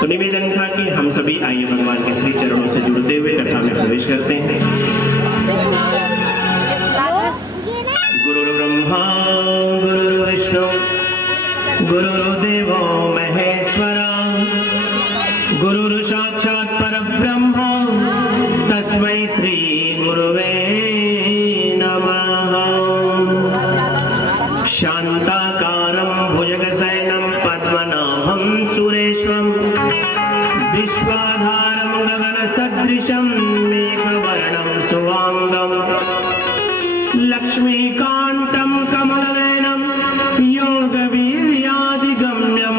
तो निवेदन था कि हम सभी आइए भगवान के श्री चरणों से जुड़ते हुए कथा में प्रवेश करते हैं। गुरुर्ब्रह्मा गुरुर्विष्णु गुरुर्देवो महेश्वरा गुरुर्साक्षात् परब्रह्म तस्मै श्री गुरुवे नमः। शान्ताकारं भुजगशयनं पद्मनाभं सुरेशं विश्वाधारं गगनसदृशं मेघवर्णं शुभांगं लक्ष्मीकान्तं कमलनयनं योगवीर्यादिगम्यं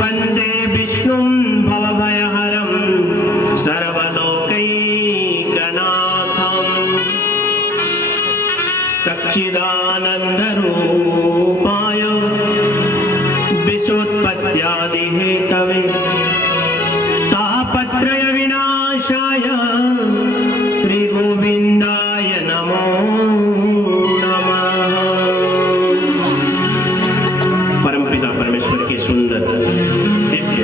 वन्दे विष्णुं भवभयहरं सर्वलोकैकनाथं। सच्चिदानन्दरूपाय विश्वोत्पत्त्यादिहेतवे तापत्रयविनाशाय श्रीगोविन्दाय नमो नमः। परमपिता परमेश्वर के सुंदर दिव्य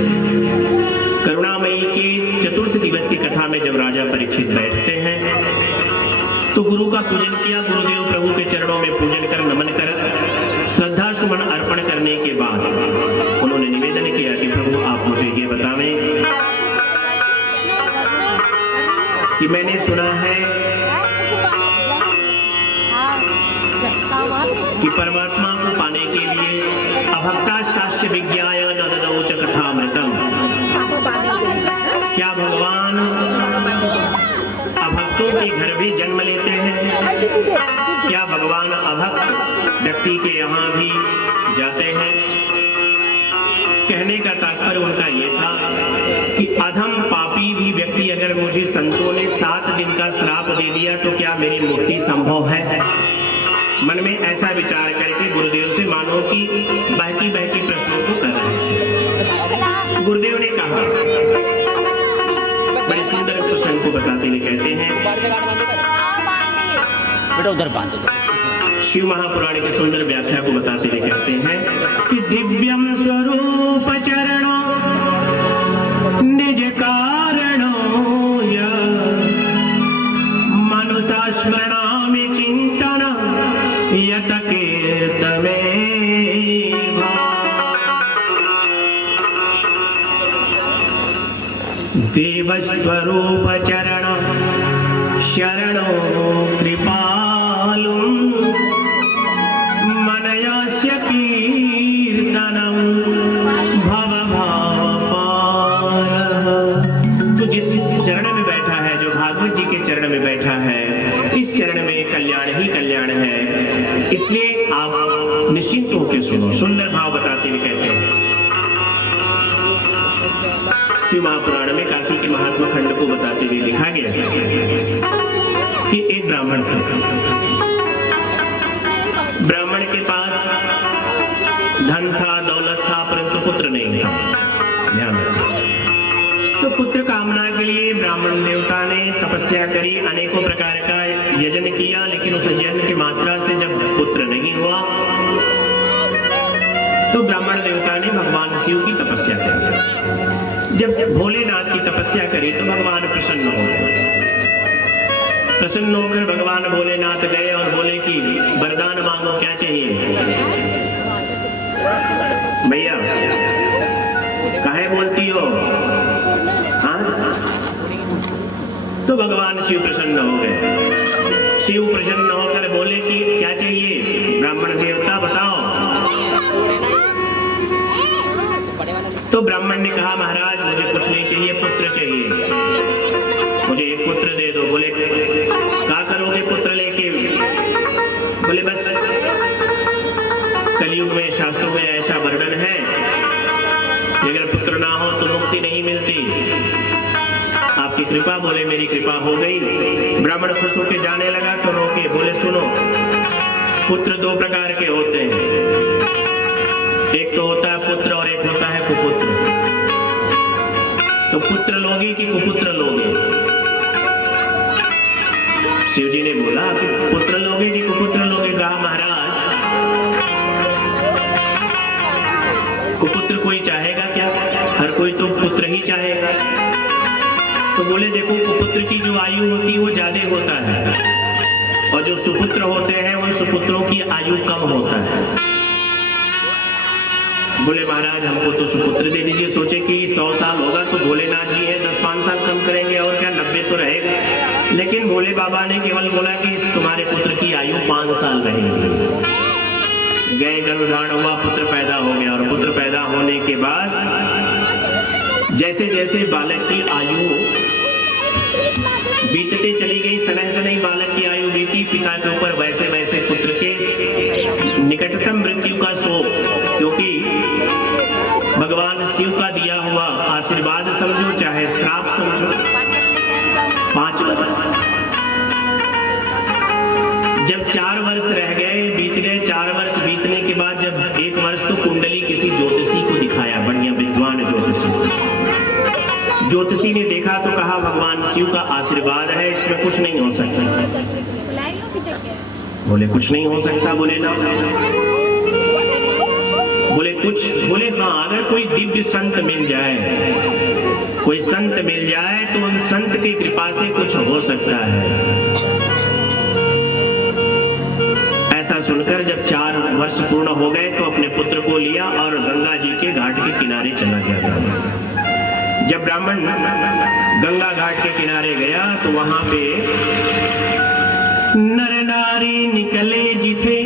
करुणामयी के चतुर्थ दिवस की कथा में जब राजा परीक्षित बैठते हैं तो गुरु का पूजन किया। गुरुदेव प्रभु के चरणों में पूजन कर नमन कर श्रद्धा सुमन अर्पण करने के बाद उन्होंने निवेदन किया कि प्रभु आप मुझे ये बतावें कि मैंने सुना है कि परमात्मा को पाने के लिए अभक्तास्तास्य विज्ञाय न ददौ च कथामृतम। क्या भगवान अभक्तों के घर भी जन्म लेते हैं? क्या भगवान अभक्त व्यक्ति के यहाँ भी जाते हैं? कहने का तात्पर्य उनका ये था कि अधम पापी भी व्यक्ति अगर मुझे संतों ने 7 दिन का श्राप दे दिया तो क्या मेरी मुक्ति संभव है? मन में ऐसा विचार करके गुरुदेव से मानो कि बहती बहती प्रश्नों को कर रहे हैं। गुरुदेव ने कहा, बड़े सुंदर प्रश्न को बताते हुए कहते हैं, बेटा उधर बांध दो। शिव महापुराण की सुंदर व्याख्या को बताते हुए कहते हैं कि दिव्यम स्वरूप चरणो निज कारणो मनुषा स्मरणामि चिंतन यत कीर्तमे देवस्वरूप चरण शरणो कृपालु मनयस्य कीर्तनम भव भावपारः। तो जिस चरण में बैठा है, जो भागवत जी के चरण में बैठा है, इस चरण में कल्याण ही कल्याण है। इसलिए आप निश्चिंत होकर सुनो। सुंदर भाव बताते हुए कहते हैं, शिव महापुराण में काशी के महात्मा खंड को बताते हुए लिखा गया कि एक ब्राह्मण था। ब्राह्मण के पास धन था, दौलत था, परंतु पुत्र नहीं था। ध्यान रखो। तो पुत्र कामना के लिए ब्राह्मण देवता ने तपस्या करी, अनेकों प्रकार का यजन किया, लेकिन उस यजन की मात्रा से जब पुत्र नहीं हुआ तो ब्राह्मण देवता ने भगवान शिव की तपस्या करी। जब भोलेनाथ की तपस्या करी तो भगवान प्रसन्न हो गए। प्रसन्न होकर भगवान भोलेनाथ गए और बोले कि वरदान मांगो, क्या चाहिए? भैया काहे बोलती हो? हाँ? तो भगवान शिव प्रसन्न हो गए। शिव प्रसन्न होकर बोले कि क्या चाहिए? ब्राह्मण देवता बताओ। तो ब्राह्मण ने कहा, महाराज मुझे कुछ नहीं चाहिए, पुत्र चाहिए, मुझे एक पुत्र दे दो। बोले क्या करोगे पुत्र लेके? बोले बस कलयुग में शास्त्रों में ऐसा वर्णन है कि अगर पुत्र ना हो तो मुक्ति नहीं मिलती। आपकी कृपा। बोले मेरी कृपा हो गई। ब्राह्मण खुश होकर जाने लगा तो रोके, बोले सुनो, पुत्र 2 प्रकार के होते हैं, एक तो होता है पुत्र और एक होता है कुपुत्र। तो पुत्र लोगे कि कुपुत्र लोगे? शिव जी ने बोला कि पुत्र लोगे कि कुपुत्र लोगे? कहा महाराज कुपुत्र कोई चाहेगा क्या? कोई तो पुत्र ही चाहेगा। तो बोले देखो कुपुत्र की जो आयु होती है वो ज्यादा होता है और जो सुपुत्र होते हैं उन सुपुत्रों की आयु कम होता है। बोले महाराज हमको तो सुपुत्र दे दीजिए। सोचे कि 100 साल होगा तो भोलेनाथ जी है 10-5 साल कम करेंगे और क्या 90 तो रहेगा। लेकिन भोले बाबा ने केवल बोला कि तुम्हारे पुत्र की आयु 5 साल रहेगी। गए गर्भधारण हुआ, पुत्र पैदा हो गया और पुत्र पैदा होने के बाद जैसे जैसे बालक की आयु बीतते चली गई, सनह सनई बालक की आयु बीती, पिता के ऊपर वैसे वैसे पुत्र के निकटतम मृत्यु का शोक, क्योंकि भगवान शिव का दिया हुआ आशीर्वाद समझो चाहे श्राप समझो, 5 वर्ष। जब 4 वर्ष रह गए, बीत गए 4 वर्ष बीतने के बाद जब 1 वर्ष तो कुंडली किसी ज्योतिषी को दिखाया, बढ़िया विद्वान ज्योतिषी ने देखा तो कहा भगवान शिव का आशीर्वाद है, इसमें कुछ नहीं हो सकता। बोले कुछ नहीं हो सकता, बोले ना, बोले कुछ, बोले हाँ अगर कोई दिव्य संत मिल जाए, कोई संत मिल जाए तो उन संत की कृपा से कुछ हो सकता है। ऐसा सुनकर जब 4 वर्ष पूर्ण हो गए तो अपने पुत्र को लिया और गंगा जी के घाट के किनारे चला गया। जब ब्राह्मण गंगा घाट के किनारे गया तो वहां पे नर नारी निकले जिथे,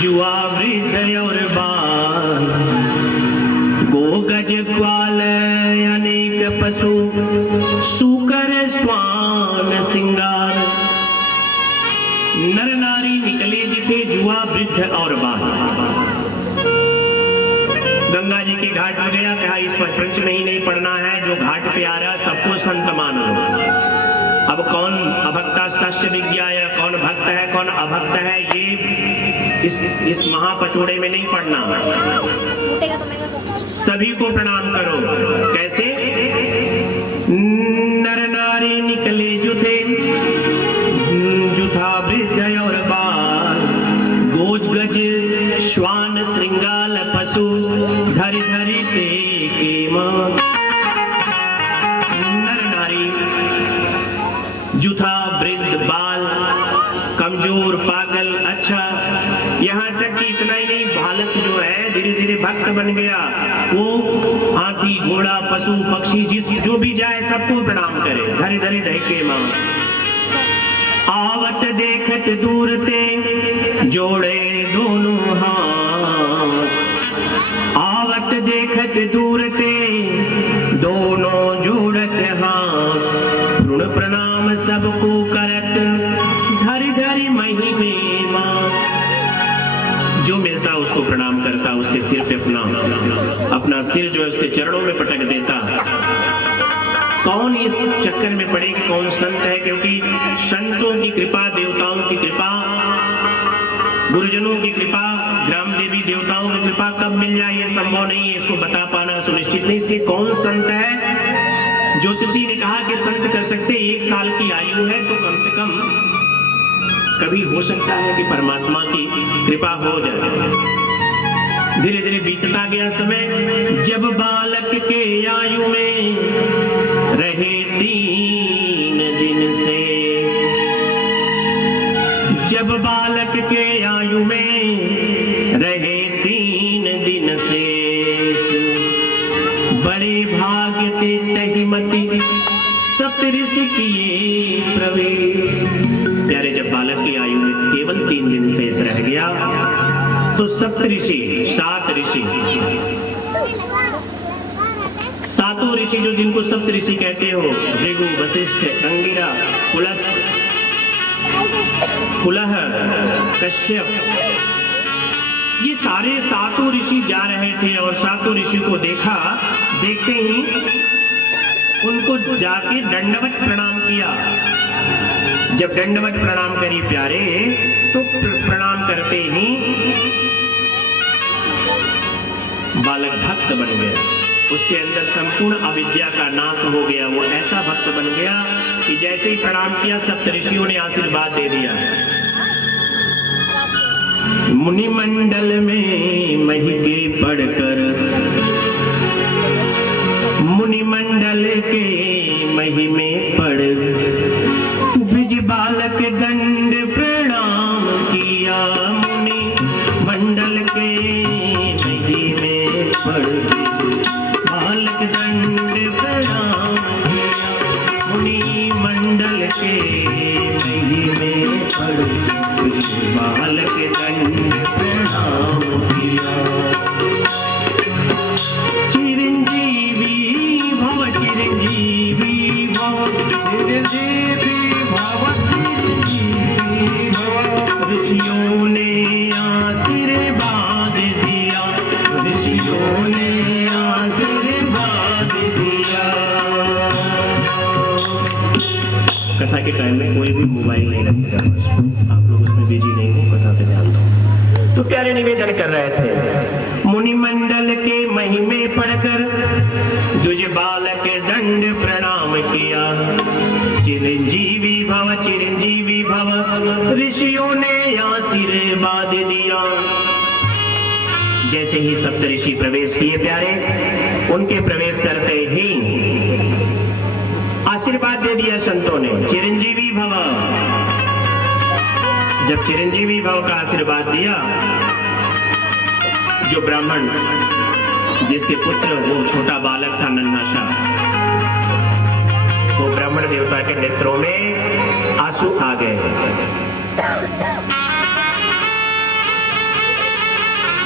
जुआ वृद्ध और बाल, गो गज ग्वाल अनेक पशु, सूकर स्वान सिंगार। नर नारी निकले जिथे, जुआ वृद्ध और बाल। गंगा जी के घाट में गया, कहा इस पर पंच नहीं पढ़ना है, जो घाट पे आ रहा सबको संत मान लो। अब कौन अभक्तास्तस्य विज्ञाय, कौन भक्त है कौन अभक्त है, ये इस महापचोड़े में नहीं पढ़ना। सभी को प्रणाम करो। कैसे? नर नारी निकले जुथे, जुथा वृद्ध और बाल, गोज गज श्वान श्रृंगाल पशु, धरि धरि टेके मां। नर नारी, जुथा वृद्ध बाल, कमजोर पागल, अच्छा यहाँ तक कि इतना ही नहीं, बालक जो है धीरे धीरे भक्त बन गया। वो हाथी घोड़ा पशु पक्षी जिस जो भी जाए सबको प्रणाम करे, धरि धरि टेके मां। आवत देखत दूर ते, जोड़े दोनों हाथ, आवत देखत दूर ते, दोनों जोड़त हाथ, ऋण प्रणाम सबको करत, धरि धरि महिमे मां। जो मिलता उसको प्रणाम करता, उसके सिर पे अपना सिर जो है उसके चरणों में पटक देता। कौन इस चक्कर में पड़े कि कौन संत है, क्योंकि संतों की कृपा, देवताओं की कृपा, गुरुजनों की कृपा, ग्राम देवी देवताओं की कृपा कब मिल जाए ये संभव नहीं है, इसको बता पाना सुनिश्चित नहीं। इसलिए कौन संत है? ज्योतिषी ने कहा कि संत कर सकते 1 साल की आयु है तो कम से कम कभी हो सकता है कि परमात्मा की कृपा हो जाए। धीरे धीरे बीतता गया समय, जब बालक के आयु में रहे 3 दिन से, जब बालक के आयु में रहे 3 दिन से, बड़े भाग्य ते तहिमति सप्तऋषि किए प्रवेश। प्यारे, जब बालक की आयु में केवल 3 दिन शेष रह गया तो सप्तऋषि, 7 ऋषि, 7 ऋषि जो जिनको सप्तऋषि कहते हो, भृगु, वशिष्ठ, अंगिरा, पुलह, कश्यप, ये सारे 7 ऋषि जा रहे थे और 7 ऋषि को देखा, देखते ही उनको जाके दंडवत प्रणाम किया। जब दंडवत प्रणाम करी प्यारे, तो प्रणाम करते ही बालक भक्त बन गया, उसके अंदर संपूर्ण अविद्या का नाश हो गया। वो ऐसा भक्त बन गया कि जैसे ही प्रणाम किया सप्तऋषियों ने आशीर्वाद दे दिया। मुनि मंडल में महिके पढ़कर मुनि मंडल के महिमे पढ़ द्विज बालक दंड प्रणाम किया। मुनि मंडल के महिमे पढ़ बालक दंड प्रणाम किया। मुनि मंडल के महिमे पढ़ द्विज बालक दंड प्रणाम किया। चिरंजीवी भव चिरंजीवी भव चिरंजीवी भव चिरंजीवी भव। ऋषियों ने आशीर्वाद दिया, ऋषियों ने आशीर्वाद दिया। कथा के टाइम में कोई भी मोबाइल नहीं रखेगा, आप लोग उसमें बिजी नहीं हो, कथा पे ध्यान दो। तो प्यारे निवेदन कर रहे थे, मुनि मंडल के महिमे पढ़कर द्विज बालक दंड प्रणाम किया। चिरंजीवी भव चिरंजीवी भव, ऋषियों ने आशीर्वाद दिया। जैसे ही सप्त ऋषि प्रवेश किए प्यारे, उनके प्रवेश करते ही आशीर्वाद दे दिया संतों ने, चिरंजीवी भव। जब चिरंजीवी भव का आशीर्वाद दिया, जो ब्राह्मण जिसके पुत्र वो छोटा बालक था नन्हा सा, वो ब्राह्मण देवता के नेत्रों में आंसू आ गए।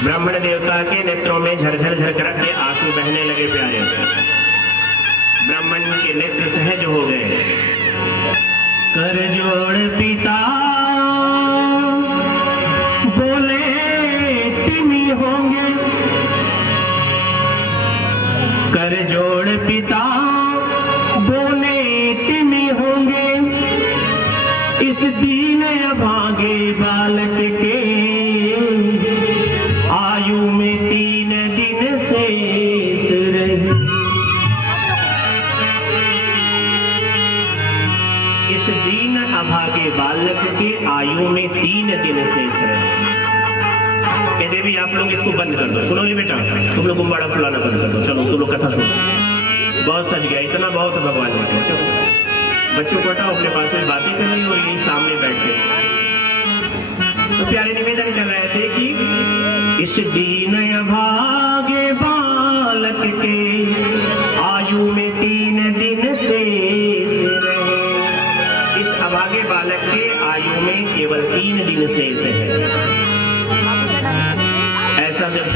ब्राह्मण देवता के नेत्रों में झरझर झरझर के आंसू बहने लगे प्यारे। ब्राह्मण के नेत्र सहज हो गए। कर जोड़ पिता बोले तिमी होंगे, कर जोड़ पिता बोले तिमी होंगे। इस दीन अभागे बालक के आयु में 3 दिन शेष रहे। इस दीन अभागे बालक के आयु में 3 दिन शेष रहे। ये देवी आप लोग इसको बंद कर दो, सुनो ये बेटा, तुम लोग गुम्बाड़ा फुलाना बंद कर दो। चलो तुम लोग कथा सुनो, बहुत सज गया, इतना बहुत है भगवान ने। चलो बच्चों को हटाओ, अपने पास में बातें कर रही और ये सामने बैठे। तो प्यारे निवेदन कर रहे थे कि इस दीन अभागे बालक के आयु में 3 दिन शेष रहे। इस अभागे बालक के आयु में केवल 3 दिन शेष है। ऐसा जब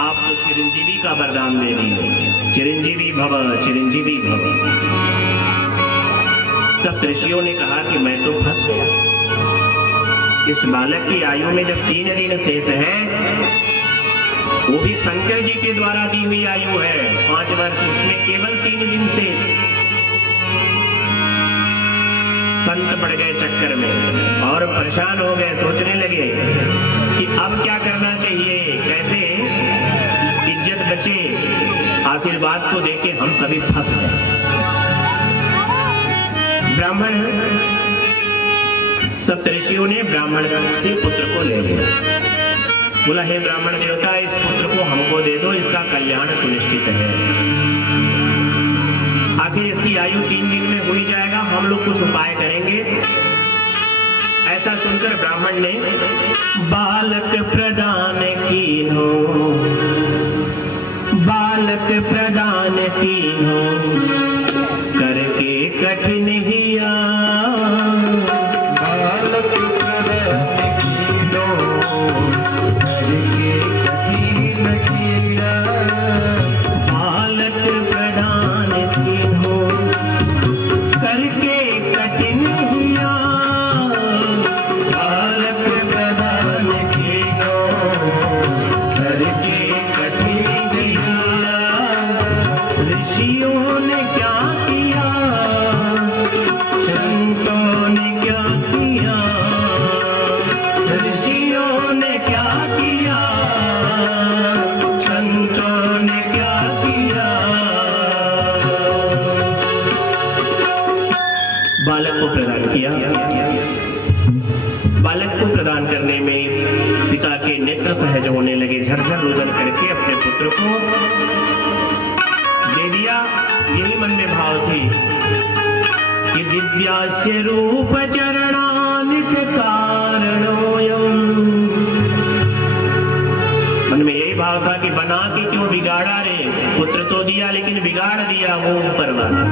आप चिरंजीवी का वरदान दे दिए, चिरंजीवी भव चिरंजीवी भव। सब ऋषियों ने कहा कि मैं तो फंस गया। इस बालक की आयु में जब 3 दिन शेष है, वो भी शंकर जी के द्वारा दी हुई आयु है 5 वर्ष, उसमें केवल 3 दिन शेष। संत पड़ गए चक्कर में और परेशान हो गए, सोचने लगे कि अब क्या करना चाहिए, कैसे इज्जत बचे। आशीर्वाद को देके हम सभी फंस गए। ब्राह्मण सप्तऋषियों ने ब्राह्मण से पुत्र को ले लिया। बोला, हे ब्राह्मण देवता, इस पुत्र को हमको दे दो, इसका कल्याण सुनिश्चित है। आखिर इसकी आयु 3 दिन में हो ही जाएगा, हम लोग कुछ उपाय करेंगे। ऐसा सुनकर ब्राह्मण ने बालक प्रदान कीन्हो, बालक प्रदान कीन्हो, करके कठिन हिया। बालक प्रदान कीन्हो, करके कठिन हिया। बालक प्रदान कीन्हो, करके कठिन हिया। बालक प्रदान कीन्हो, करके कठिन हिया। ऋषियों ने क्या किया, संतों ने क्या किया, ऋषियों ने क्या किया, संतों ने क्या किया। बालक को प्रदान किया। बालक को प्रदान करने में पिता के नेत्र सहज होने लगे, झरझर रुदन करके अपने पुत्र को दे दिया। ये में भाव थी कि दिव्यास्य रूप चरणानिक कारणोयम। मन में यही भाव था कि बना के क्यों बिगाड़ा रे, पुत्र तो दिया लेकिन बिगाड़ दिया वो ऊपर वाला।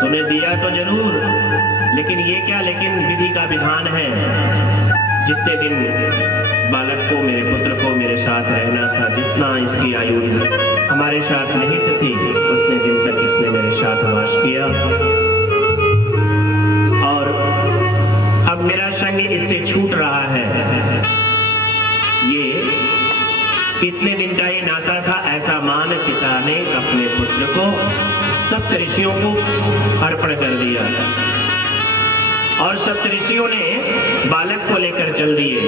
तूने दिया तो जरूर, लेकिन ये क्या, लेकिन विधि का विधान है। जितने दिन बालक को, मेरे पुत्र को मेरे साथ रहना था, जितना इसकी आयु हमारे साथ निहित थी, उतने दिन तक इसने मेरे साथ वास किया। और अब मेरा संग इससे छूट रहा है। ये कितने दिन का ये नाता था, ऐसा मान पिता ने अपने पुत्र को सप्त ऋषियों को अर्पण कर दिया और सप्त ऋषियों ने बालक को लेकर चल दिए।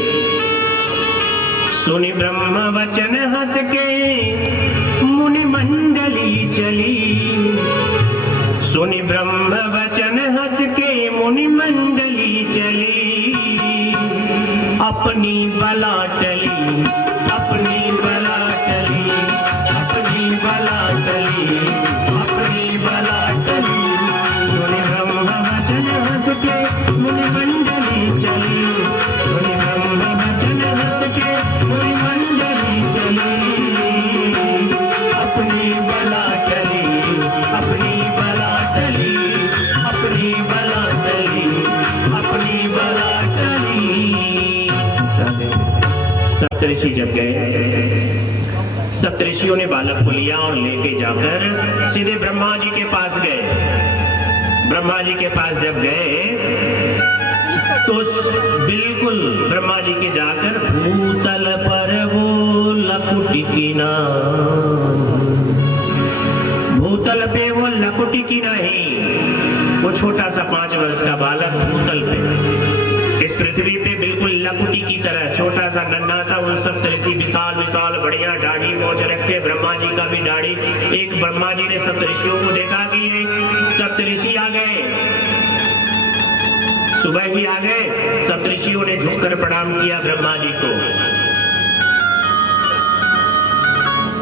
सुनि ब्रह्म वचन हंस के मुनि मंडली चली, सुनि ब्रह्म वचन हंस के मुनि मंडली चली, अपनी बला टली, अपनी बला टली, अपनी बला टली, अपनी बला टली। सुनि ब्रह्म वचन हंस के मुनि मंडली चली, सुनि ब्रह्म वचन हंस के मुनि मंडली चली, अपनी बला टली, अपनी बला टली, अपनी बला टली, अपनी बला टली। सप्तऋषि जब गए, सप्तऋषियों ने बालक को लिया और लेके जाकर सीधे ब्रह्मा जी के पास गए। ब्रह्मा जी के पास जब गए तो बिल्कुल ब्रह्मा जी के जाकर भूतल पर वो लकुटी की ना, भूतल पे वो लकुटी की नहीं, वो छोटा सा 5 वर्ष का बालक भूतल पे, इस पृथ्वी पे बिल्कुल लकुटी की तरह छोटा सा नन्हा सा। उन सप्तऋषि विशाल विशाल बढ़िया दाढ़ी मोछ रखे, ब्रह्मा जी का भी दाढ़ी। एक ब्रह्मा जी ने सप्तऋषियों को देखा कि ये सप्तऋषि आ गए, सुबह ही आ गए। सप्तऋषियों ने झुककर प्रणाम किया ब्रह्मा जी को।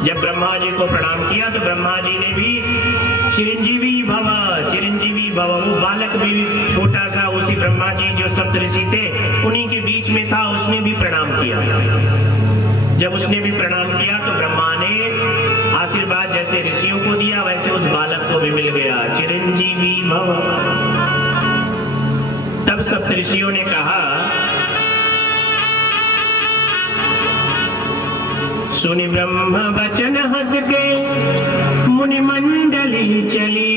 जब ब्रह्मा जी को प्रणाम किया तो ब्रह्मा जी ने भी चिरंजीवी भव, चिरंजीवी भव, वो बालक भी छोटा सा, उसी ब्रह्मा जी जो सप्तऋषि थे उन्हीं के बीच में था, उसने भी प्रणाम किया। जब उसने भी प्रणाम किया तो ब्रह्मा ने आशीर्वाद जैसे ऋषियों को दिया वैसे उस बालक को भी मिल गया, चिरंजीवी भव। तब सप्तऋषियों ने कहा, सुनि ब्रह्म वचन हंस के मुनि मंडली चली।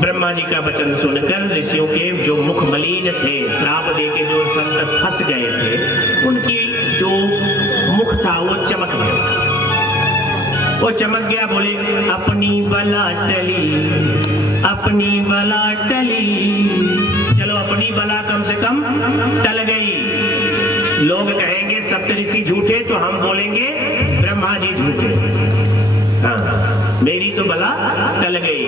ब्रह्मा जी का वचन सुनकर ऋषियों के जो मुख मलिन थे, श्राप देके जो संत फंस गए थे, उनकी जो मुख था वो चमक गया, वो चमक गया। बोले अपनी बला टली, अपनी बला टली। चलो अपनी बला कम से कम टल गई। लोग कहेंगे सप्तऋषि झूठे तो हम बोलेंगे ब्रह्मा जी झूठे। हाँ, मेरी तो बला टल गई।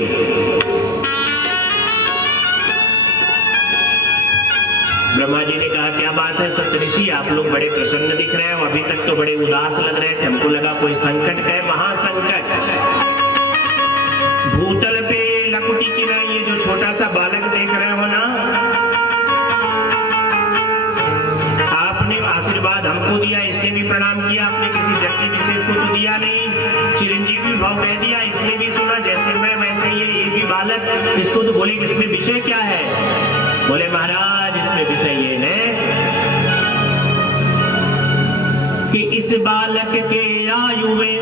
ब्रह्मा जी ने कहा क्या बात है सप्तऋषि, आप लोग बड़े प्रसन्न दिख रहे हैं, अभी तक तो बड़े उदास लग रहे थे, हमको लगा कोई संकट है, महासंकट। भूतल पे लकुटी की ना, ये जो छोटा सा बालक देख रहे हो ना, आपने आशीर्वाद हमको दिया, इसने भी प्रणाम किया, आपने किसी व्यक्ति विशेष को तो दिया नहीं, चिरंजीवी भाव कह दिया, इसने भी सुना जैसे मैं वैसे ये भी बालक, इसको तो बोले इसमें विषय क्या है? बोले महाराज इसमें विषय ये है कि इस बालक के आयु में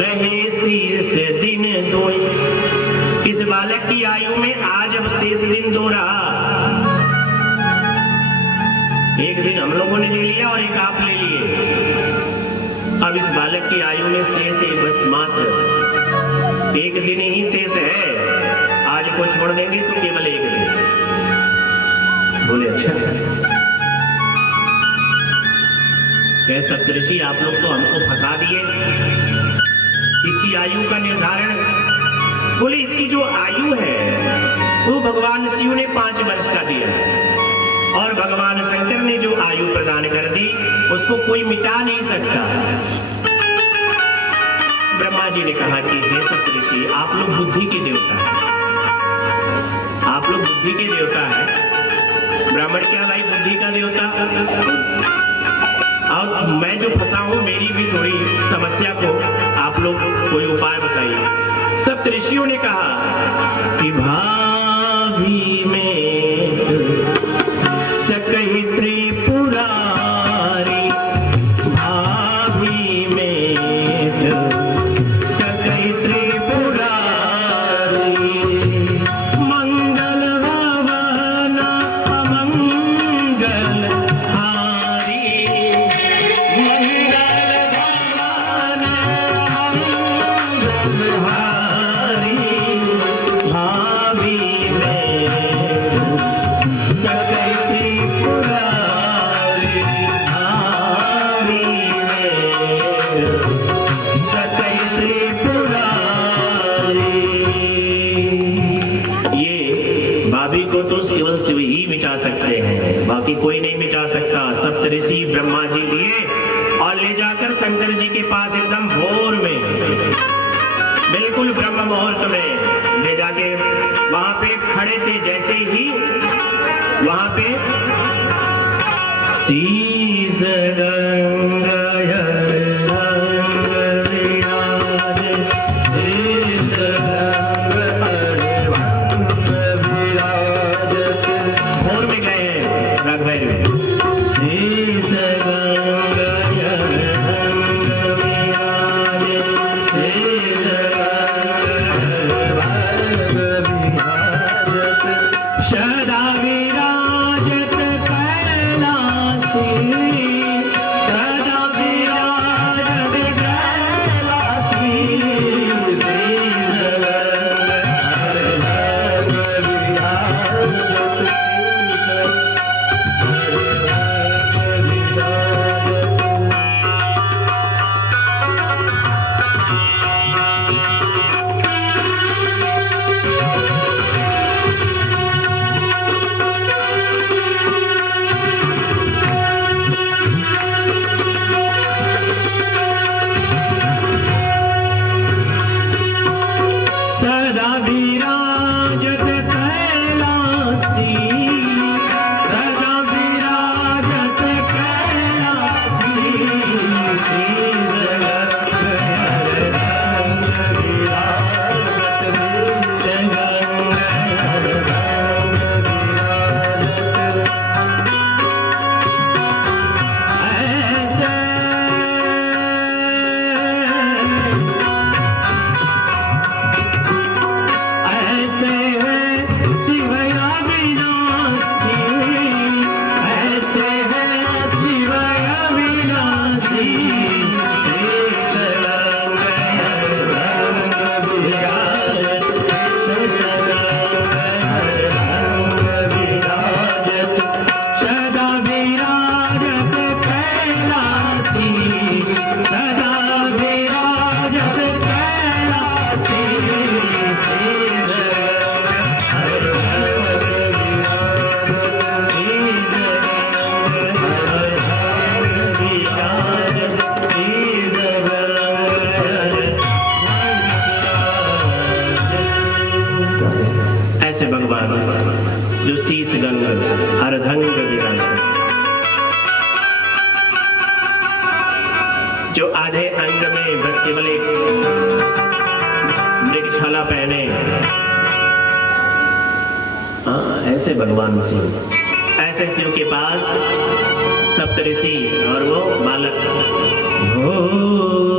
रहे शेष दिन दो। इस बालक की आयु में आज अब शेष दिन 2 रहा। एक दिन हम लोगों ने ले लिया और एक आप ले लिए। अब इस बालक की आयु में शेष है बस मात्र 1 दिन ही शेष है। आज को छोड़ देंगे तो केवल 1 दिन। बोले अच्छा क्या सप्तऋषि आप लोग तो हमको फंसा दिए, इसकी आयु का निर्धारण। बोले इसकी जो आयु है वो भगवान शिव ने 5 वर्ष का दिया और भगवान शंकर ने जो आयु प्रदान कर दी उसको कोई मिटा नहीं सकता। जी ने कहा कि हे सप्तऋषि, आप लोग बुद्धि के देवता हैं, आप लोग बुद्धि के देवता हैं। ब्राह्मण क्या भाई बुद्धि का देवता? और मैं जो फंसा हूं, मेरी भी थोड़ी समस्या को आप लोग कोई उपाय बताइए। सप्तऋषियों ने कहा कि भाभी में सकहि त्रिपुरारी, भाभी में सकहि त्रिपुरारी, मंगल भवन अमंगल हारी, मंगल भवन अमंगल हारी, भाभी में सकहि त्रिपुरारी, भाभी में सकहि त्रिपुरारी। ये भाभी को तो केवल शिव ही मिटा सकते हैं, बाकी कोई नहीं मिटा सकता। सप्तऋषि ब्रह्मा जी लिए और ले जाकर शंकर जी के पास एकदम भोर में, बिल्कुल ब्रह्म मुहूर्त में ले जाके वहां पे खड़े थे। जैसे ही वहां पे शीश गंगाय रंग विराज, शीश गंगाय रंग विराज, भोर में गए हैं राघवेंद्र। शीश गंगाय रंग विराज, शीश सदा विराजत कैलासी, सदा विराजत कैलासी, सदा विराजत कैलासी, सदा विराजत कैलासी, जो शीश गंग अर्धंग विराज, जो आधे अंग में बस केवल एक मृगछाला पहने, ऐसे भगवान शिव, ऐसे शिव के पास सप्तऋषि और वो बालक भूतल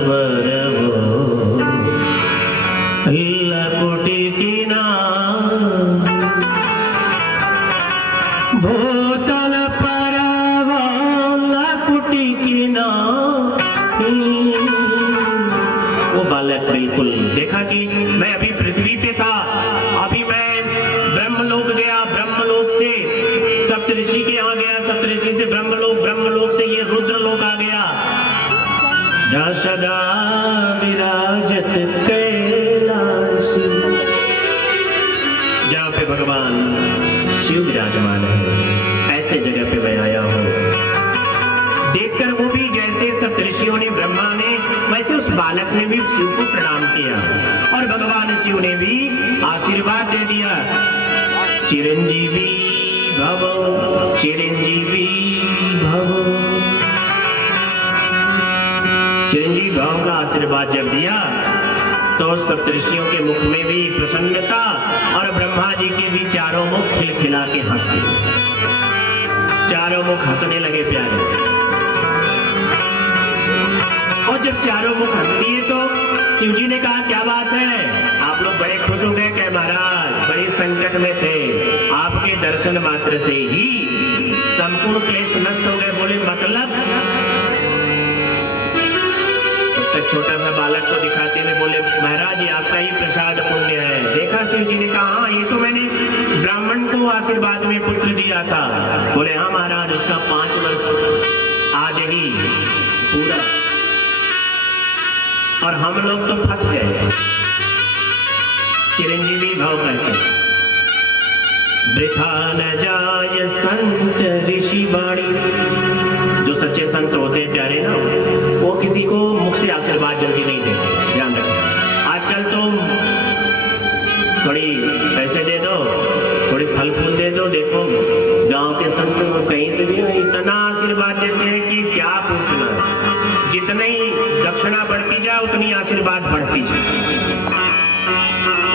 पर वो लकुटी किनार, भूतल पर वो लकुटी किनार। वो बालक बिल्कुल देखा कि मैं अभी पृथ्वी पे था, अभी मैं ब्रह्मलोक गया, ब्रह्मलोक से सप्तऋषि के यहाँ गया, सप्तऋषि से ब्रह्मलोक, ब्रह्मलोक से ये रुद्रलोक आ गया, जहाँ सदा विराजत कैलासी, जहाँ पे भगवान शिव विराजमान है। ऐसे जगह पे मैं आया हूँ, देख देखकर वो भी जैसे सप्तऋषियों ने ब्रह्मा ने, वैसे उस बालक ने भी शिव को प्रणाम किया और भगवान शिव ने भी आशीर्वाद दे दिया। चिरंजीवी भव, चिरंजीवी भव। चिरंजीवी भव का आशीर्वाद जब दिया तो सप्तऋषियों के मुख में भी प्रसन्नता और ब्रह्मा जी के भी चारों मुख खिलखिला के हंसते, चारों मुख हंसने लगे प्यारे। और जब चारों मुख हंस दिए तो शिव जी ने कहा क्या बात है, आप लोग बड़े खुश हो गए क्या महाराज? बड़े संकट में थे, आपके दर्शन मात्र से ही संपूर्ण क्लेश नष्ट हो गए। बोले मतलब? तब छोटा सा बालक को दिखाते हुए बोले महाराज ये आपका ही प्रसाद पुण्य है। देखा शिव जी ने कहा हाँ ये तो मैंने ब्राह्मण को आशीर्वाद में पुत्र दिया था। बोले हाँ महाराज उसका 5 वर्ष आज ही पूरा, और हम लोग तो फंस गए। चिरंजीवी भाव करके वृथा न जाय संत ऋषि वाणी। जो सच्चे संत होते हैं प्यारे ना, वो किसी को मुख से आशीर्वाद जल्दी नहीं देते, ध्यान रखना। आजकल तो थोड़ी पैसे दे दो, थोड़ी फल फूल दे दो, देखो गांव के संत कहीं से भी इतना आशीर्वाद देते हैं कि क्या पूछना। जितनी दक्षिणा बढ़ती जाए उतनी आशीर्वाद बढ़ती जाए।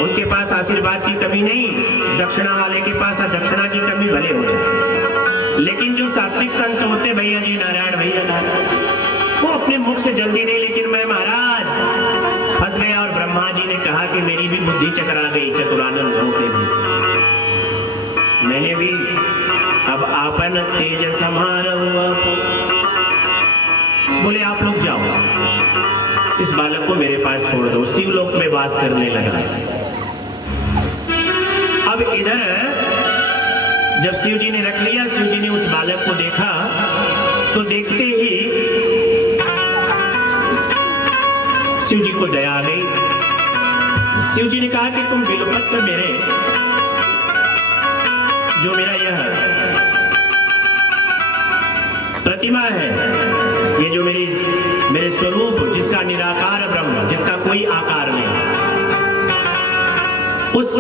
उनके पास आशीर्वाद की कमी नहीं, दक्षिणा वाले के पास दक्षिणा की कमी भले हो जाए। लेकिन जो सात्विक संत होते भैया जी नारायण भैया नारायण, वो अपने मुख से जल्दी नहीं, लेकिन मैं महाराज फंस गया। और ब्रह्मा जी ने कहा कि मेरी भी बुद्धि चकरा गई, चतुरानंद होते भी मैंने भी अब आपन तेज समारोह। बोले आप लोग जाओ, इस बालक को मेरे पास छोड़ दो, शिवलोक में वास करने लगा। अब इधर जब शिव जी ने रख लिया, शिव जी ने उस बालक को देखा तो देखते ही शिव जी को दया आ गई। शिव जी ने कहा कि तुम बिलपत्र मेरे, जो मेरा यह प्रतिमा है, ये जो मेरे स्वरूप जिसका निराकार ब्रह्म, जिसका कोई आकार नहीं, उस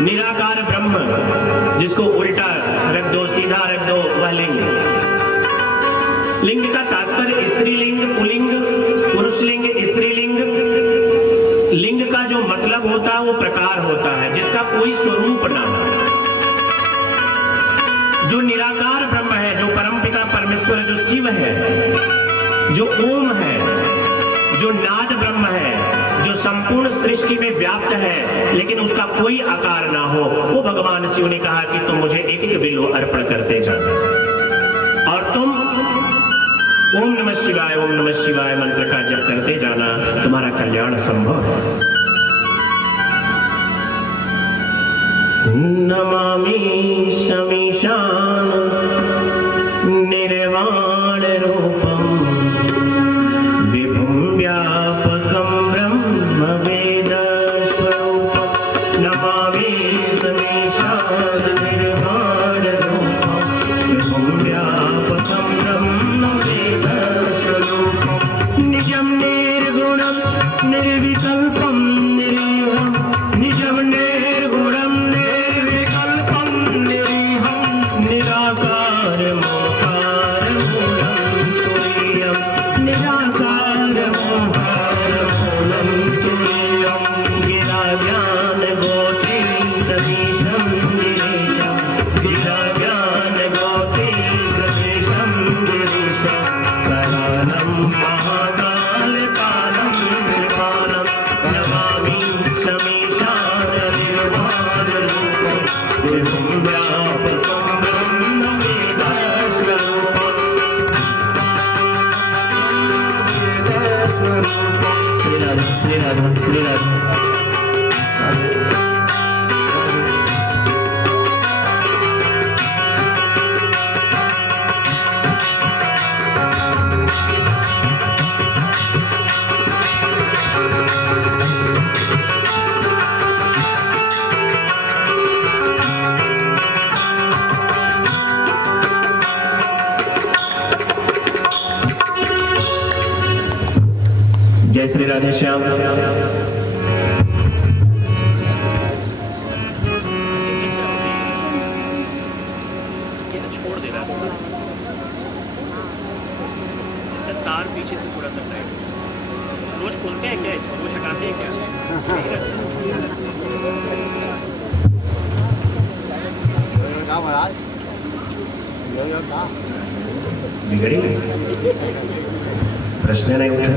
निराकार ब्रह्म जिसको उल्टा रख दो सीधा रख दो, वह लिंग। लिंग का तात्पर्य स्त्रीलिंग, पुलिंग, पुरुषलिंग, स्त्रीलिंग। लिंग का जो मतलब होता है वो प्रकार होता है जिसका कोई स्वरूप ना हो। जो निराकार ब्रह्म है, जो परमपिता परमेश्वर, जो शिव है, जो ओम है, जो नाद ब्रह्म है, जो संपूर्ण सृष्टि में व्याप्त है, लेकिन उसका कोई आकार ना हो, वो भगवान शिव ने कहा कि तुम मुझे एक एक बिल्व अर्पण करते जाना और तुम ओम नमः शिवाय मंत्र का जप करते जाना, तुम्हारा कल्याण संभव है। नमामि समीशान निर्वाण रूपम विभुं व्यापकं ब्रह्म वेद स्वरूपम। नमामि समीशान निर्वाण रूपम विभुं व्यापकं ब्रह्म वेद स्वरूपम। निजं निर्गुणं निर्विकल्पं निरीहं, निजं निर्गुणं निराकार मोकार मूलं तुरीयं, निराकार मोकार मूलं तुरीयं। गिरा ज्ञान गोतीन्द्रमीशं गिरीशं, गिरा ज्ञान गोतीन्द्रमीशं गिरीशं। करालं महाकालपालं कृपालं, नमामि समीशान निर्वाण रूपं विभुं व्यापकं श्री राधा श्री राधा। श्री राधे श्याम। छोड़ दे रहा है इसका तार पीछे से थोड़ा सा टाइट। रोज खोलते हैं क्या इसको, रोज हटाते हैं क्या? बिगड़ी प्रश्न नहीं उठा,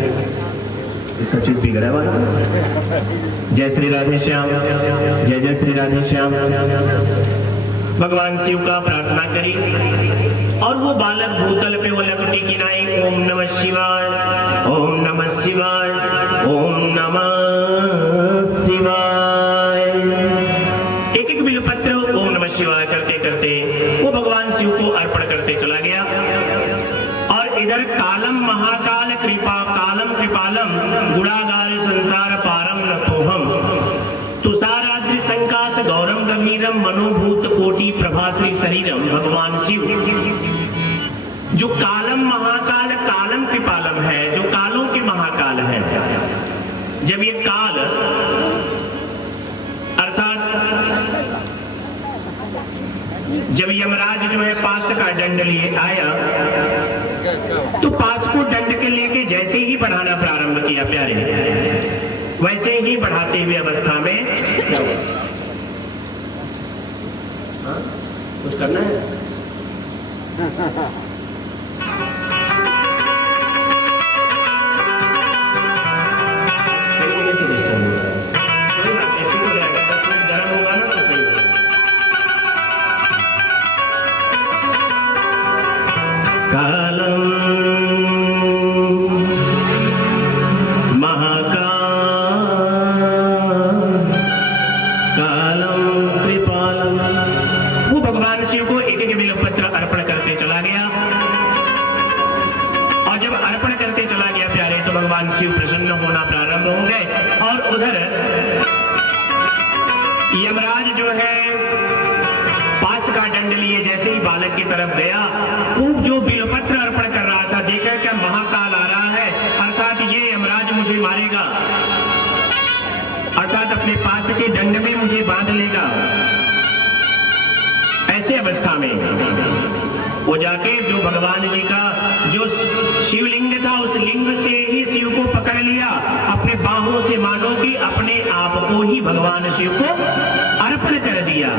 सचिव बिगड़ा वाला। जय श्री राधे श्याम, जय जय श्री राधे श्याम। भगवान शिव का प्रार्थना करी और वो बालक भूतल पे वो लकटी किनाई, ओम नमः शिवाय, ओम नमः शिवाय, ओम नमः शिवाय। एक एक बिल्वपत्र ओम नमः शिवाय करते करते वो भगवान शिव को अर्पण करते चला गया। और इधर कालम महाकाल कृपा कालम कृपालम गुणागार संसार पारम नतोहम तुषाराद्रि संकाश गौरम गंभीरम मनोभूत कोटि प्रभाश्री शरीरम। भगवान शिव जो कालम महाकाल कालम कृपालम है, जो कालों के महाकाल है। जब ये काल अर्थात जब यमराज जो है पास का दंड लिए आया तो पास को दंड के लेके जैसे ही बढ़ाना प्रारंभ किया प्यारे, वैसे ही बढ़ाते हुए अवस्था में कुछ करना है। कोई बात नहीं, ठीक हो जाएगा। 10 मिनट गर्म होगा ना तो सही होगा। कालम भगवान शिव प्रसन्न होना प्रारंभ हो गए। और उधर यमराज जो है पास का दंड लिए जैसे ही बालक की तरफ गया, खूब जो बिल्वपत्र अर्पण कर रहा था, देखा क्या महाकाल आ रहा है, अर्थात ये यमराज मुझे मारेगा, अर्थात अपने पास के दंड में मुझे बांध लेगा। ऐसे अवस्था में वो जाके जो भगवान जी का जो शिवलिंग था उस लिंग से ही शिव को पकड़ लिया, अपने बाहों से मानो कि अपने आप को ही भगवान शिव को अर्पण कर दिया।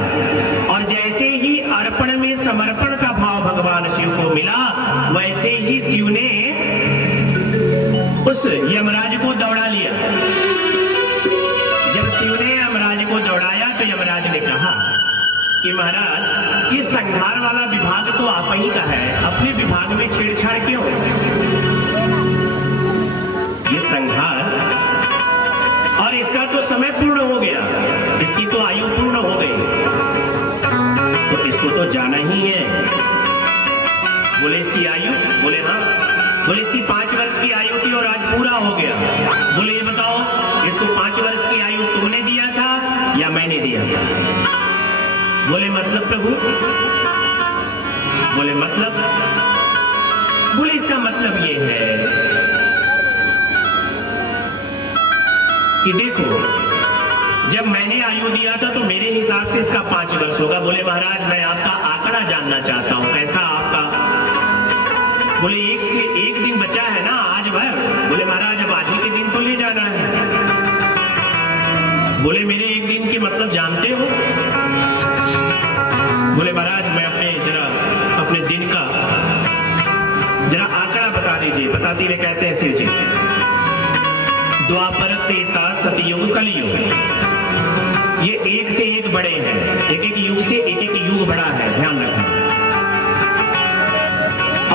और जैसे ही अर्पण में समर्पण का भाव भगवान शिव को मिला, वैसे ही शिव ने उस यमराज को दौड़ा लिया। जब शिव ने यमराज को दौड़ाया तो यमराज ने कहा कि महाराज ये संहार वाला विभाग तो आप ही का है, अपने विभाग में छेड़छाड़ क्यों? ये संहार और इसका तो समय पूर्ण हो गया, इसकी तो आयु पूर्ण हो गई, तो इसको तो जाना ही है। बोले इसकी आयु? बोले हाँ। बोले इसकी 5 वर्ष की आयु थी और आज पूरा हो गया। बोले ये बताओ इसको 5 वर्ष की आयु तुमने दिया था या मैंने दिया था? बोले मतलब प्रभु? बोले मतलब? बोले इसका मतलब ये है कि देखो जब मैंने आयु दिया था तो मेरे हिसाब से इसका 5 वर्ष होगा। बोले महाराज मैं आपका आंकड़ा जानना चाहता हूं, कैसा आपका? बोले एक से एक दिन बचा है ना आज भर। बोले महाराज अब आज ही के दिन तो ले जाना है। बोले मेरे एक दिन के मतलब जानते हो? बोले महाराज मैं अपने दिन का जरा आंकड़ा बता दीजिए। बताते हुए कहते हैं शिव जी, द्वापर त्रेता सतयुग कलयुग, ये एक से एक बड़े हैं, एक एक युग से एक एक युग बड़ा है, ध्यान रखना।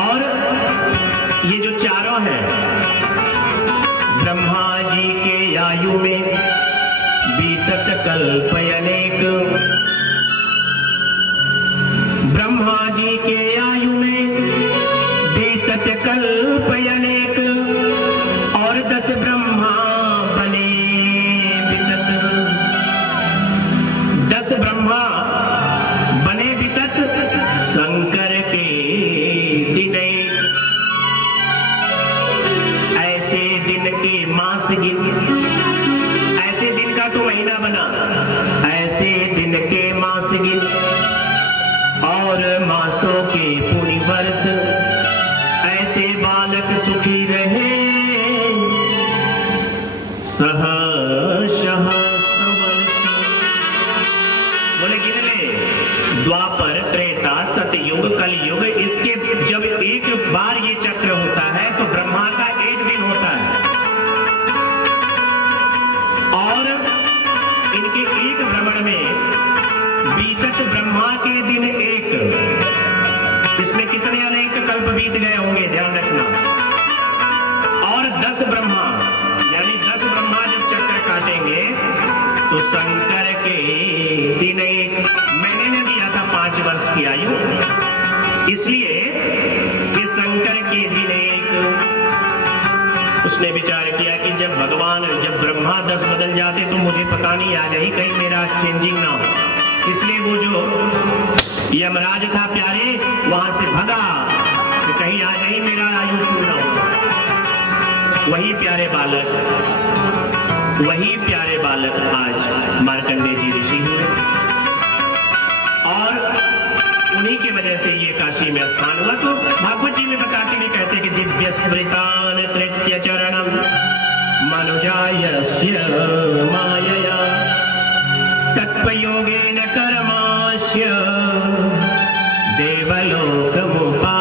और ये जो चारों हैं ब्रह्मा जी के आयु में बीतत कल्प अनेक, ब्रह्मा जी के आयु में बीतत कल्प अनेक, और 10 ब्रह्मा बने बितत, 10 ब्रह्मा बने बितत शंकर के दिन, ऐसे दिन के मास गिन, ऐसे दिन का तो महीना बना, ऐसे दिन के मास गिन, और मासों के पूरी वर्ष, ऐसे बालक सुखी रहे सहस्र वर्ष। बोले गिन ले, द्वापर, त्रेता, सतयुग, कलयुग, इसके जब एक बार ये चक्र होता है तो ब्रह्मा का एक दिन होता है, और इनके एक भ्रमण में बीतत ब्रह्मा के दिन एक, इसमें कितने अनेक कल्प बीत गए होंगे, ध्यान रखना। और 10 ब्रह्मा, यानी 10 ब्रह्मा जब चक्र काटेंगे तो शंकर के दिन एक। मैंने ने दिया था 5 वर्ष की आयु, इसलिए कि शंकर के दिन एक। उसने विचार किया कि जब भगवान, जब ब्रह्मा 10 बदल जाते तो मुझे पता नहीं आ जाए कहीं मेरा चेंजिंग ना हो, इसलिए वो जो यमराज था प्यारे वहां से भगा तो कहीं आ जाए मेरा आयु पूरा हो। वही प्यारे बालक आज मार्कंडेय जी ऋषि हुए, और उन्हीं की वजह से ये काशी में स्थान हुआ। तो भागवत जी में बताते हुए कहते कि दिव्य स्मृतान तृतीय चरणम मनुजायस्य मायया तत्त्वयोगेन कर्मास्य देवलोकमुपागतः।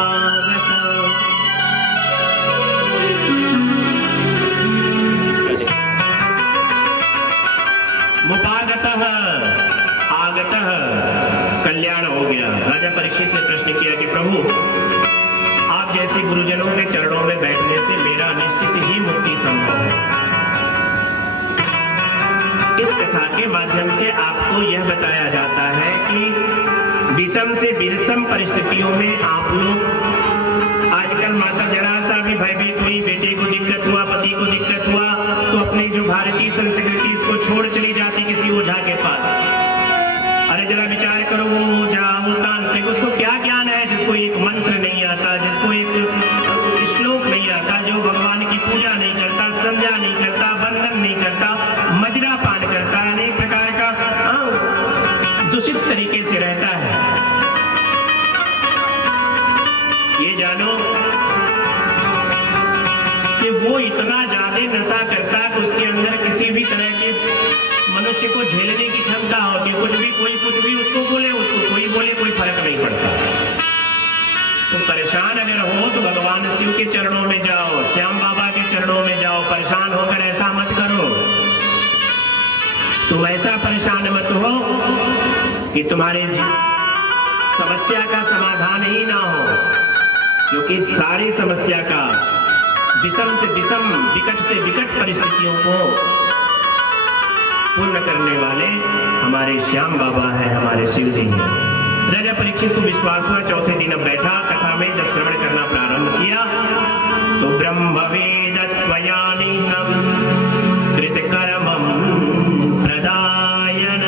मुपागतः, आगतः, कल्याण हो गया। राजा परीक्षित ने प्रश्न किया कि प्रभु, आप जैसे गुरुजनों के चरणों में बैठने से मेरा निश्चित ही मुक्ति संभव है। इस कथा के माध्यम से आपको यह बताया जाता है कि विषम से विषम परिस्थितियों में आप लोग, आजकल माता जरा सा भी भयभीत हुई, बेटे को दिक्कत हुआ, पति को दिक्कत हुआ, तो अपनी जो भारतीय संस्कृति इसको छोड़ चली जाती किसी ओझा के पास। अरे जरा विचार करो, वो ओझा, वो तांत्रिक, उसको क्या ज्ञान है जिसको एक मंत्र नहीं आता, जिसको एक श्लोक नहीं आता, जो भगवान की पूजा नहीं करता, संध्या नहीं करता, बंधन नहीं करता, मदिरा पान करता, अनेक प्रकार का दूषित तरीके से रहता है। ये जानो कि वो इतना ज्यादा नशा करता है कि उसके अंदर किसी भी तरह के मनुष्य को झेलने की क्षमता होती है। कोई कुछ भी उसको बोले, उसको कोई बोले, कोई फर्क नहीं पड़ता। तो परेशान अगर हो तो भगवान शिव के चरणों में जाओ, श्याम बाबा के चरणों में जाओ। परेशान होकर ऐसा मत करो, तुम ऐसा परेशान मत हो कि तुम्हारे समस्या का समाधान ही ना हो, क्योंकि सारी समस्या का, विषम से विषम, विकट से विकट परिस्थितियों को पूर्ण करने वाले हमारे श्याम बाबा हैं, हमारे शिव जी हैं। राजा परीक्षित को विश्वास हुआ। चौथे दिन अब बैठा कथा में, जब श्रवण करना प्रारंभ किया तो ब्रह्मवेदत्वयानीतं कृतकर्मं प्रदायन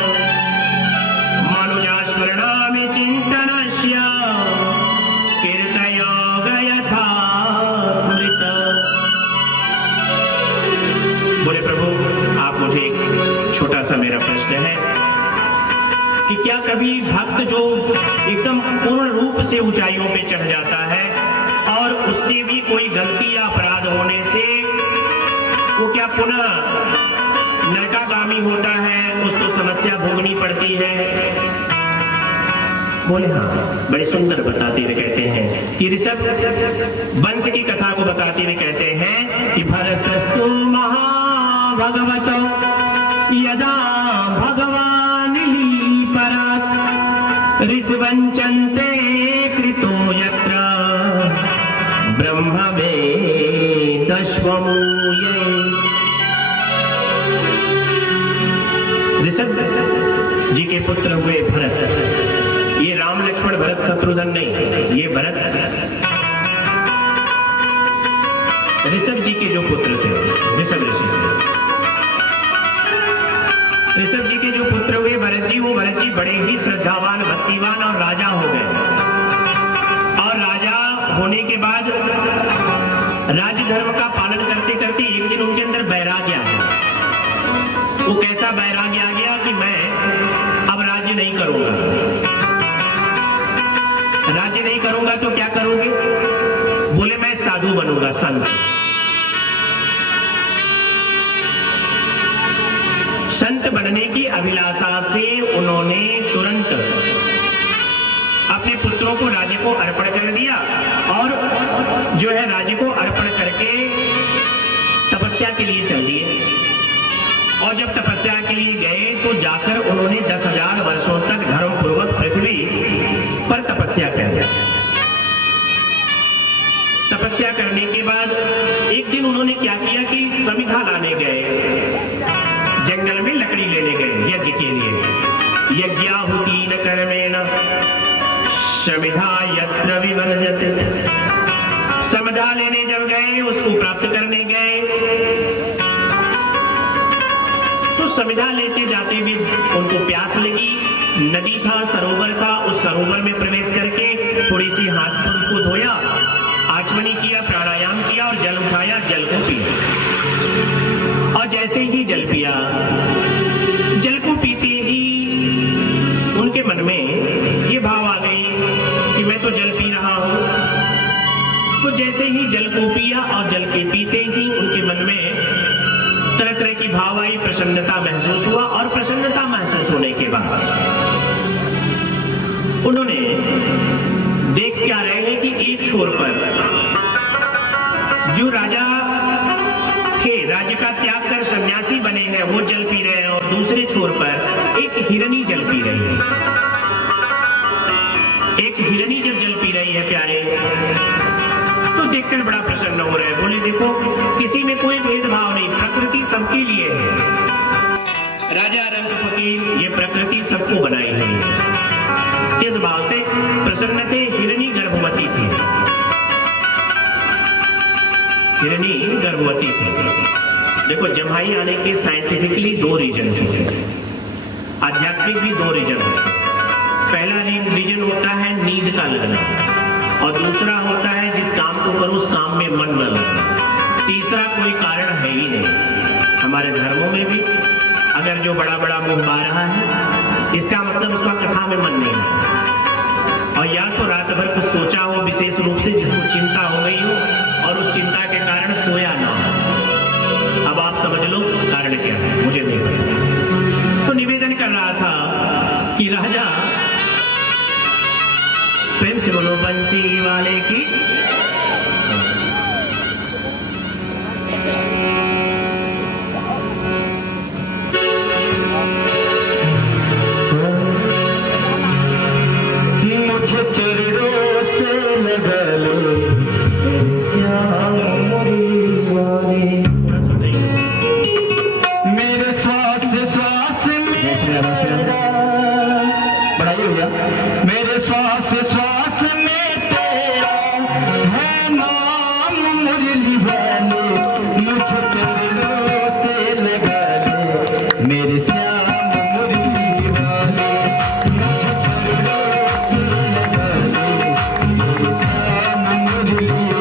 मनुजास्मरणामि चिन्तनस्य कीर्तयोग यथामृत। बोले प्रभु, आप मुझे एक छोटा सा मेरा प्रश्न है कि क्या कभी भक्त जो एकदम पूर्ण रूप से ऊंचाइयों पे चढ़ जाता है और उससे भी कोई गलती या अपराध होने से वो क्या पुनः नरकागामी होता है, उसको समस्या भोगनी पड़ती है? बोले हाँ। बड़े सुंदर बताते हुए कहते हैं कि ऋषभ वंश की कथा को बताते हुए कहते हैं कि भरस्तस्तु महाभगवतो यदा भगवान लीपरात् ऋषवंचन्ते कृतो यत्र ब्रह्मवेदस्वमूये। ऋषभ जी के पुत्र हुए भरत। ये राम लक्ष्मण भरत शत्रुघ्न नहीं, ये भरत ऋषभ जी के जो पुत्र थे, ऋषभ जी के जो पुत्र हुए भरत जी, वो भरत जी बड़े ही श्रद्धावान, भक्तिवान और राजा हो गए। और राजा होने के बाद राज्य धर्म का पालन करते करते एक दिन उनके अंदर वो कैसा वैराग्य आ गया कि मैं अब राज्य नहीं करूंगा। राज्य नहीं करूंगा तो क्या करोगे? बोले मैं साधु बनूंगा, संत। संत बनने की अभिलाषा से उन्होंने तुरंत अपने पुत्रों को राज्य को अर्पण कर दिया और जो है राज्य को अर्पण करके तपस्या के लिए चल दिए। और जब तपस्या के लिए गए तो जाकर उन्होंने 10,000 वर्षों तक धर्मपूर्वक पृथ्वी पर तपस्या कर। तपस्या करने के बाद एक दिन उन्होंने क्या किया कि समिधा लाने गए, जंगल में लकड़ी लेने गए यज्ञ के लिए। यज्ञाहुतीन कर्मेण समिधा यत्र विवर्जते। समिधा लेने जब गए, उसको प्राप्त करने गए, तो समिधा लेते जाते भी उनको प्यास लगी। नदी था, सरोवर था, उस सरोवर में प्रवेश करके थोड़ी सी हाथ को धोया, आचमनी किया, प्राणायाम किया और जल उठाया, जल को पिया। और जैसे ही जल पिया, जल को पीते ही उनके मन में ये भाव आ गई कि मैं तो जल पी रहा हूं। तो जैसे ही जल को पिया और जल के पीते ही उनके मन में तरह तरह की भाव आई, प्रसन्नता महसूस हुआ। और प्रसन्नता महसूस होने के बाद उन्होंने देख क्या रहे हैं कि एक छोर पर जो राजा थे, राज्य का त्याग कर सन्यासी बने हैं, वो जल पी रहे हैं और दूसरे छोर पर एक हिरनी जल पी रही है। एक हिरनी जब जल पी रही है प्यारे, तो देखकर बड़ा प्रसन्न हो रहे हैं। बोले देखो, किसी में कोई भेदभाव नहीं, प्रकृति सबके लिए है। राजा रंग फकीर, ये प्रकृति सबको बनाई हुई है। इस भाव से प्रसन्न थे। हिरनी गर्भवती थी, हिरनी गर्भवती थी। देखो, जमाई आने के साइंटिफिकली 2 रीजन होते हैं, आध्यात्मिक भी 2 रीजन होते हैं। पहला रीजन होता है नींद का लगना, और दूसरा होता है जिस काम को करो उस काम में मन न लगना। तीसरा कोई कारण है ही नहीं। हमारे धर्मों में भी अगर जो बड़ा बड़ा मुंह बा रहा है, इसका मतलब उसका कथा में मन नहीं है, और या तो रात भर कुछ सोचा हो विशेष रूप से जिसको चिंता हो गई हो और उस चिंता के कारण सोया ना हो। अब आप समझ लो कारण क्या है, मुझे नहीं पता। तो निवेदन कर रहा था कि राजा प्रेम से बोलो बंसी वाले की। मुझे चरणों से लगा लो श्याम वाले, मेरे श्वास श्वास में बढ़ाइए भैया, मेरे श्वास श्वास में तेरा है नाम मुरली वाले। मुझे चरणों से लगा लो मेरे श्याम मुरली वाले। मुझे चरणों से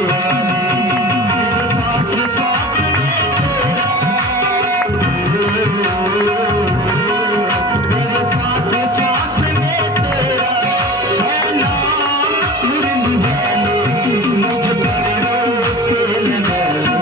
लगा लो मेरे श्याम मुरली वाले। मेरे श्वास श्वास में मेरे श्वास श्वास में तेरा है नाम मुरली वाले। मुझे चरणों से लगा लो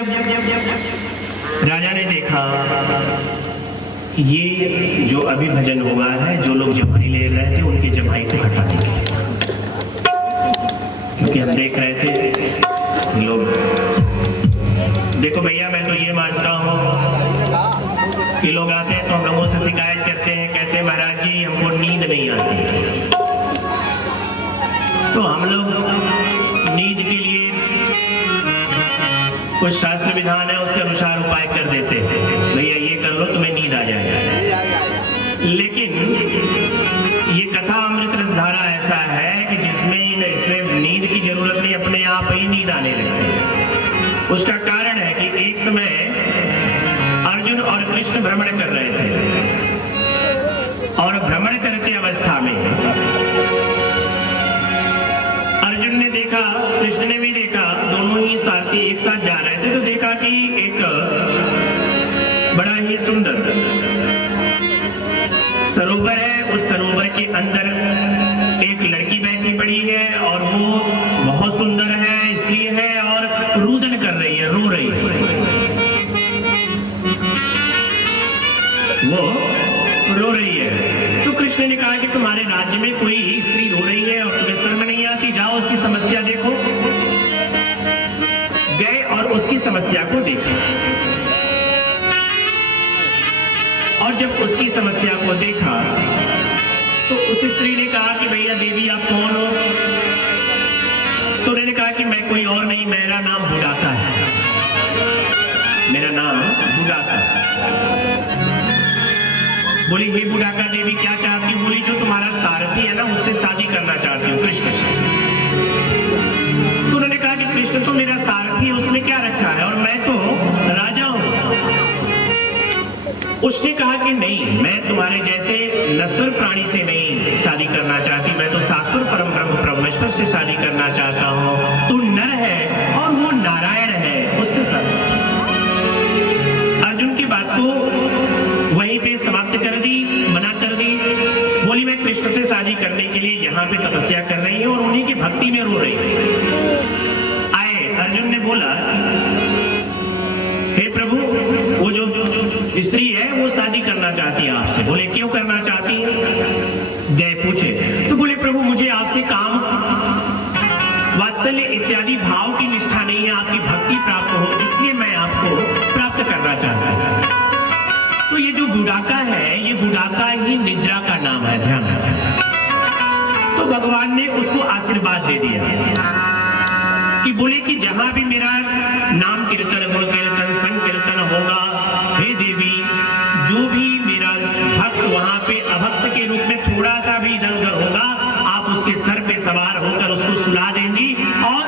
राजा ने देखा ये जो अभी भजन हुआ है, जो लोग जमाई ले रहे थे उनकी जमाई को हटा देंगे, क्योंकि हम देख रहे थे लोग। देखो भैया, मैं तो ये मानता हूँ कि लोग आते हैं तो हम लोगों से शिकायत करते हैं, कहते हैं महाराज जी हमको नींद नहीं आती। तो हम लोग नींद के लिए कुछ शास्त्र विधान है, उसके अनुसार उपाय कर देते हैं, भैया ये कर लो तुम्हें नींद आ जाएगा। लेकिन ये कथा अमृत रस धारा ऐसा है कि इसमें नींद की जरूरत नहीं, अपने आप ही नींद आने लगती है। उसका कारण है कि एक समय अर्जुन और कृष्ण भ्रमण कर रहे थे, और भ्रमण करते अवस्था में अर्जुन ने देखा, कृष्ण ने भी देखा, दोनों ही साथी एक साथ जा रहे थे, तो देखा कि एक बड़ा ही सुंदर सरोवर है, उस सरोवर के अंदर एक लड़की बैठी पड़ी है, और वो बहुत सुंदर है, स्त्री है, और रुदन कर रही है, रो रही है, वो रो रही है। तो कृष्ण ने कहा कि तुम्हारे राज्य में कोई स्त्री रो रही है और तुम्हें शर्म नहीं आती, जाओ उसकी समस्या देखो। गए और उसकी समस्या को देखा, और जब उसकी समस्या को देखा तो उस स्त्री ने कहा कि भैया देवी आप कौन हो? तो उन्होंने कहा कि मैं कोई और नहीं, मेरा नाम बुढ़ाता है, मेरा नाम बुढ़ाता है। बोली हे बुढ़ाका देवी क्या चाहती? बोली जो तुम्हारा सारथी है ना, उससे शादी करना चाहती हूँ, कृष्ण से। तो उन्होंने कहा कि कृष्ण तो मेरा सारथी है, उसमें क्या रखा है, और मैं तो राजा हूं। उसने कहा कि नहीं, मैं तुम्हारे जैसे नश्वर प्राणी से नहीं शादी करना चाहती, मैं तो शाश्वत परम ब्रह्म परमेश्वर से शादी करना चाहता हूँ। तू नर है और वो नारायण है, उससे शादी। अर्जुन की बात को वहीं पे समाप्त कर दी, मना कर दी। बोली मैं कृष्ण से शादी करने के लिए यहाँ पे तपस्या कर रही हूँ और उन्हीं की भक्ति में रो रही हूँ। आए, अर्जुन ने बोला हे प्रभु, वो जो स्त्री है वो शादी करना चाहती है आपसे। बोले क्यों करना चाहती है? गए पूछे, तो बोले प्रभु मुझे आपसे काम, वात्सल्य इत्यादि भाव की निष्ठा नहीं है, आपकी भक्ति प्राप्त हो, इसलिए मैं आपको प्राप्त करना चाहता हूं। तो ये जो बुढ़ाका है, ये बुढ़ाका ही निद्रा का नाम है, ध्यान रखना। तो भगवान ने उसको आशीर्वाद दे दिया कि बोले कि जहां भी मेरा नाम कीर्तन, गुण कीर्तन, संकीर्तन होगा, हे देवी, जो भी मेरा भक्त वहां पे अभक्त के रूप में थोड़ा सा भी इधर उधर होगा, आप उसके सर पे सवार होकर उसको सुला देंगी और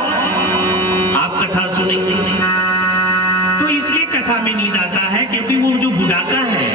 आप कथा सुनेंगे। तो इसलिए कथा में नींद आता है, क्योंकि वो जो बुढ़ाका है,